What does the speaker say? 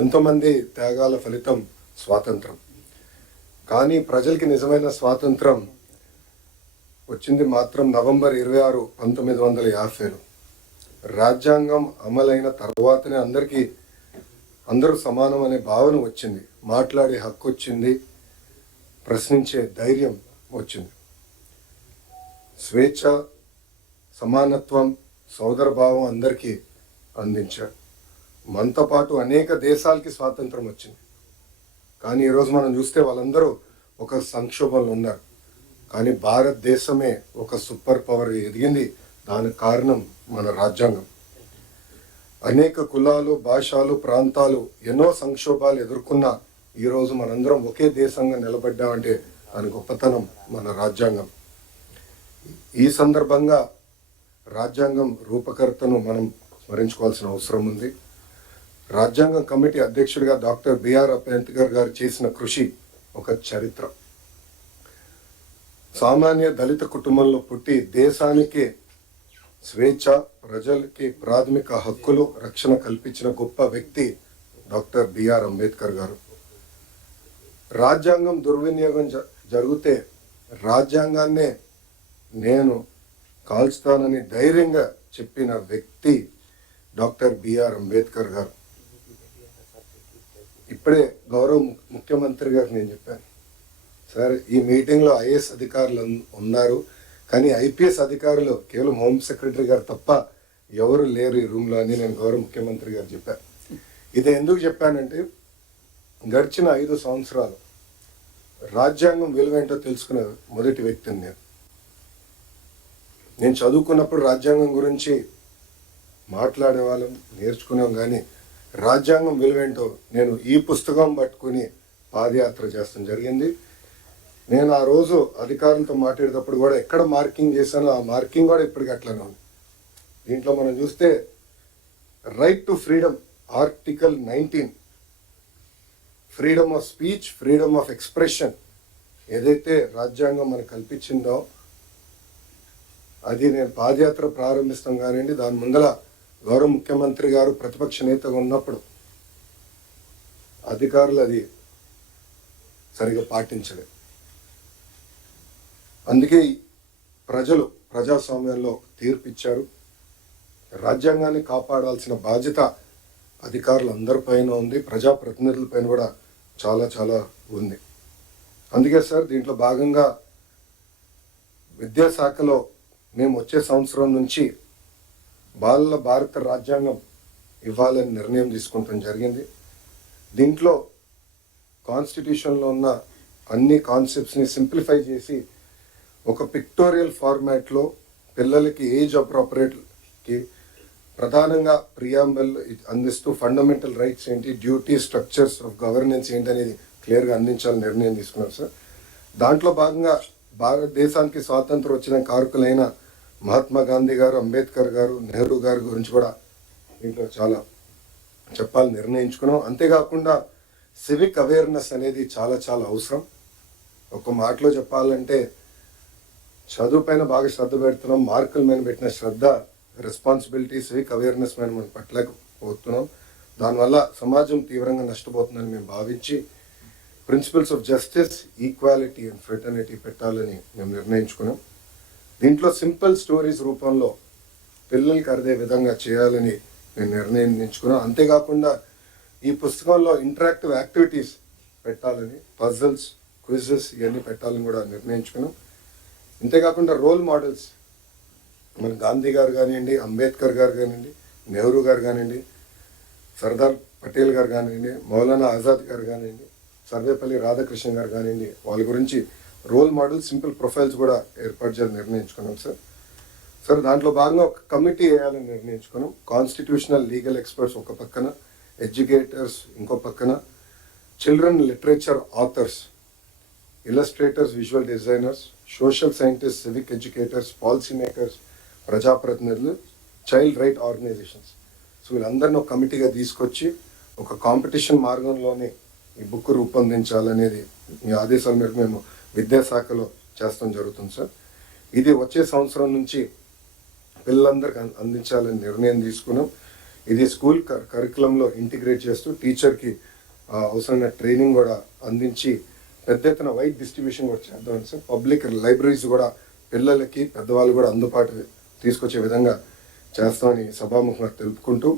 ఎంతోమంది త్యాగాల ఫలితం స్వాతంత్రం. కానీ ప్రజలకి నిజమైన స్వాతంత్రం వచ్చింది మాత్రం నవంబర్ 26, 1950లో. రాజ్యాంగం అమలైన తర్వాతనే అందరూ సమానం అనే భావన వచ్చింది, మాట్లాడే హక్కు వచ్చింది, ప్రశ్నించే ధైర్యం వచ్చింది. స్వేచ్ఛ, సమానత్వం, సోదరభావం అందరికీ అందించారు. మనతో పాటు అనేక దేశాలకి స్వాతంత్రం వచ్చింది. కానీ ఈరోజు మనం చూస్తే వాళ్ళందరూ ఒక సంక్షోభంలో ఉన్నారు. కానీ భారతదేశమే ఒక సూపర్ పవర్ ఎదిగింది. దానికి కారణం మన రాజ్యాంగం. అనేక కులాలు, భాషలు, ప్రాంతాలు ఎన్నో సంక్షోభాలు ఎదుర్కొన్నా ఈరోజు మనందరం ఒకే దేశంగా నిలబడ్డామంటే దాని గొప్పతనం మన రాజ్యాంగం. ఈ సందర్భంగా రాజ్యాంగం రూపకర్తను మనం స్మరించుకోవాల్సిన అవసరం ఉంది. రాజ్యాంగం కమిటీ అధ్యక్షుడిగా డాక్టర్ బిఆర్ అంబేద్కర్ గారు చేసిన కృషి ఒక చరిత్ర. సామాన్య దళిత కుటుంబంలో పుట్టి దేశానికి స్వేచ్ఛ, ప్రజలకి ప్రాథమిక హక్కులు, రక్షణ కల్పించిన గొప్ప వ్యక్తి డాక్టర్ బిఆర్ అంబేద్కర్ గారు. రాజ్యాంగం దుర్వినియోగం జరిగితే రాజ్యాంగాన్నే నేను కాల్చుతానని ధైర్యంగా చెప్పిన వ్యక్తి డాక్టర్ బిఆర్ అంబేద్కర్ గారు. ఇప్పుడే గౌరవ ముఖ్యమంత్రి గారికి నేను చెప్పాను, సార్ ఈ మీటింగ్లో ఐఏఎస్ అధికారులు ఉన్నారు, కానీ ఐపీఎస్ అధికారులు కేవలం హోమ్ సెక్రటరీ గారు తప్ప ఎవరు లేరు ఈ రూమ్లో అని నేను గౌరవ ముఖ్యమంత్రి గారు చెప్పాను. ఇది ఎందుకు చెప్పానంటే గడిచిన 5 సంవత్సరాలు రాజ్యాంగం విలువేంటో తెలుసుకునే మొదటి వ్యక్తిని నేను చదువుకున్నప్పుడు రాజ్యాంగం గురించి మాట్లాడేవాళ్ళం, నేర్చుకున్నాం. కానీ రాజ్యాంగం విలువేంటో నేను ఈ పుస్తకం పట్టుకుని పాదయాత్ర చేస్తాం జరిగింది. నేను ఆ రోజు అధికారులతో మాట్లాడేటప్పుడు కూడా ఎక్కడ మార్కింగ్ చేశానో ఆ మార్కింగ్ కూడా ఇప్పటికీ అట్లనే ఉంది. దీంట్లో మనం చూస్తే right to freedom, article 19, freedom of speech, freedom of expression ఏదైతే రాజ్యాంగం మనకు కల్పించిందో అది నేను పాదయాత్ర ప్రారంభిస్తాం కానివ్వండి, దాని ముందర గౌరవ ముఖ్యమంత్రి గారు ప్రతిపక్ష నేతగా ఉన్నప్పుడు అధికారులు అది సరిగా పాటించలేదు. అందుకే ప్రజలు ప్రజాస్వామ్యంలో తీర్పిచ్చారు. రాజ్యాంగాన్ని కాపాడాల్సిన బాధ్యత అధికారులందరిపైన ఉంది, ప్రజాప్రతినిధులపైన కూడా చాలా చాలా ఉంది. అందుకే సార్ దీంట్లో భాగంగా విద్యాశాఖలో మేము వచ్చే సంవత్సరం నుంచి బాలల భారత రాజ్యాంగం ఇవ్వాలని నిర్ణయం తీసుకుంటాం జరిగింది. దీంట్లో కాన్స్టిట్యూషన్లో ఉన్న అన్ని కాన్సెప్ట్స్ని సింప్లిఫై చేసి ఒక పిక్టోరియల్ ఫార్మాట్లో పిల్లలకి ఏజ్ అప్రోప్రియేట్కి ప్రధానంగా ప్రియాంబల్ అందిస్తూ ఫండమెంటల్ రైట్స్ ఏంటి, డ్యూటీ, స్ట్రక్చర్స్ ఆఫ్ గవర్నెన్స్ ఏంటి అనేది క్లియర్గా అందించాలని నిర్ణయం తీసుకున్నాం సార్. దాంట్లో భాగంగా భారతదేశానికి స్వాతంత్రం వచ్చిన కారకులైన మహాత్మా గాంధీ గారు, అంబేద్కర్ గారు, నెహ్రూ గారి గురించి కూడా దీంట్లో చాలా చెప్పాలని నిర్ణయించుకున్నాం. అంతేకాకుండా సివిక్ అవేర్నెస్ అనేది చాలా చాలా అవసరం. ఒక మాటలో చెప్పాలంటే చదువు పైన బాగా శ్రద్ధ పెడుతున్నాం, మార్కుల మీద పెట్టిన శ్రద్ధ, రెస్పాన్సిబిలిటీ, సివిక్ అవేర్నెస్ మీద మనం పట్టలేకపోతున్నాం. దానివల్ల సమాజం తీవ్రంగా నష్టపోతుందని మేము భావించి principles of justice, equality and fraternity పెట్టాలని మేము నిర్ణయించుకున్నాం. దీంట్లో సింపుల్ స్టోరీస్ రూపంలో పిల్లలకి అర్థే విధంగా చేయాలని నేను నిర్ణయించుకున్నాను. అంతేకాకుండా ఈ పుస్తకంలో ఇంటరాక్టివ్ యాక్టివిటీస్ పెట్టాలని, పజిల్స్, క్విజెస్ ఇవన్నీ పెట్టాలని కూడా నిర్ణయించుకున్నాం. అంతేకాకుండా రోల్ మోడల్స్ మన గాంధీ గారు కానివ్వండి, అంబేద్కర్ గారు కానివ్వండి, నెహ్రూ గారు కానివ్వండి, సర్దార్ పటేల్ గారు కానివ్వండి, మౌలానా ఆజాద్ గారు కానివ్వండి, సర్వేపల్లి రాధాకృష్ణ గారు కానివ్వండి, వాళ్ళ గురించి రోల్ మోడల్, సింపుల్ ప్రొఫైల్స్ కూడా ఏర్పాటు చేయాలని నిర్ణయించుకున్నాం సార్. దాంట్లో భాగంగా ఒక కమిటీ వేయాలని నిర్ణయించుకున్నాం. కాన్స్టిట్యూషనల్ లీగల్ ఎక్స్పర్ట్స్ ఒక పక్కన, ఎడ్యుకేటర్స్ ఇంకో పక్కన, children literature authors, illustrators, visual designers, social scientist, civic educators, policy makers, ప్రజాప్రతినిధులు, చైల్డ్ రైట్ ఆర్గనైజేషన్స్. సో వీళ్ళందరినీ ఒక కమిటీగా తీసుకొచ్చి ఒక కాంపిటీషన్ మార్గంలోనే ఈ బుక్ రూపొందించాలనేది మీ ఆదేశాల మేరకు మేము విద్యాశాఖలో చేస్తాం జరుగుతుంది సార్. ఇది వచ్చే సంవత్సరం నుంచి పిల్లలందరికీ అందించాలని నిర్ణయం తీసుకున్నాం. ఇది స్కూల్ కరికులంలో ఇంటిగ్రేట్ చేస్తూ టీచర్కి అవసరమైన ట్రైనింగ్ కూడా అందించి పెద్ద ఎత్తున వైట్ డిస్ట్రిబ్యూషన్ కూడా చేద్దాం సార్. పబ్లిక్ లైబ్రరీస్ కూడా పిల్లలకి పెద్దవాళ్ళు కూడా అందుబాటు తీసుకొచ్చే విధంగా చేస్తామని సభాముఖంగా తెలుపుకుంటూ